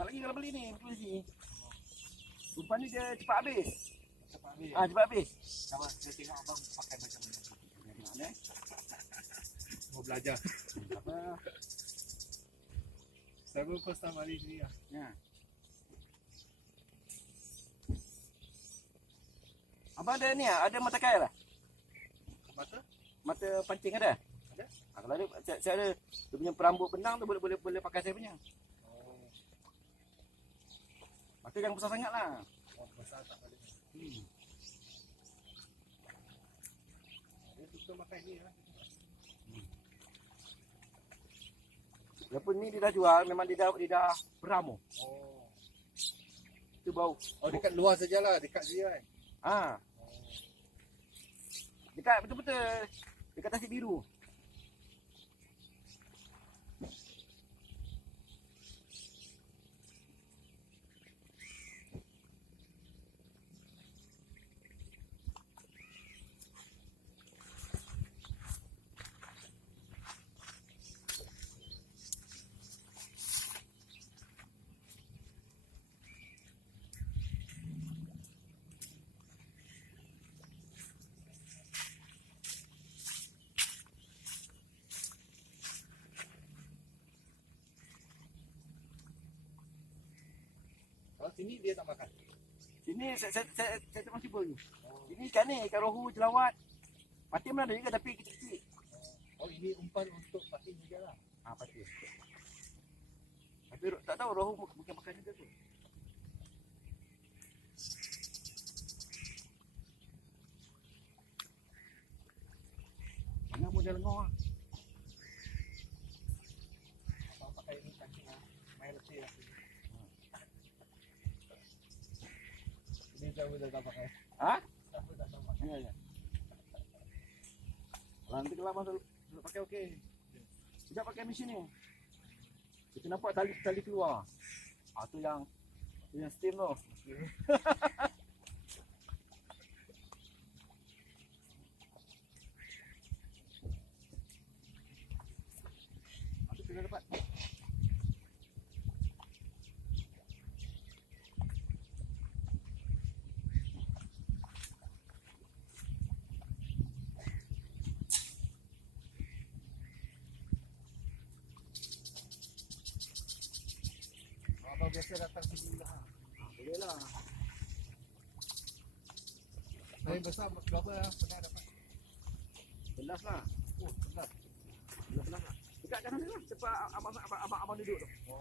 Cepat lagi kalau beli ni, betul sini. Umpan ni dia cepat habis. Cepat habis. Cepat habis. Sama saya tengok abang pakai macam mana. Tengok ni. Mau belajar. Apa? Saya pun first time hari ni lah. Ya. Abang ada ni ada mata kail lah? Mata? Mata pancing ada? Ada. Kalau ada, saya ada dia punya perambut benang tu boleh pakai saya punya. Oh. Mata jangan besar sangat lah. Oh, besar tak boleh. Dia suka makan ni lah. Dia pun ni dia dah jual, memang dia dah beramu. Oh. Itu bau. Oh, dekat luar sajalah, dekat dia kan. Ah. Dekat betul-betul dekat tasik biru. Kalau sini dia tak makan. Sini saya tak masih pun. Ini ikan ni, ikan rohu, jelawat. Patin pun ada juga tapi kecil-kecil. Oh, ini umpan untuk patin juga lah. Patin. Tapi tak tahu rohu mungkin makan juga tu. Mana model ngor lah. Kalau pakai ini kancing lah. Main letih lah. Ini jauh dah tak pakai. Ha? Jauh dah tak pakai. Ya. Kalau nanti kalau abang tak pakai okey. Tidak pakai mesin ni. Kita nampak tali keluar. Tu yang steam tu. Aku sudah dapat. Abang biasa datang sini lah. Boleh lah. Saya besar berapa lah pernah dapat? 11 lah. Oh, benar. 11 lah. Dekat kanan dia lah. Tempat abang duduk tu. Oh.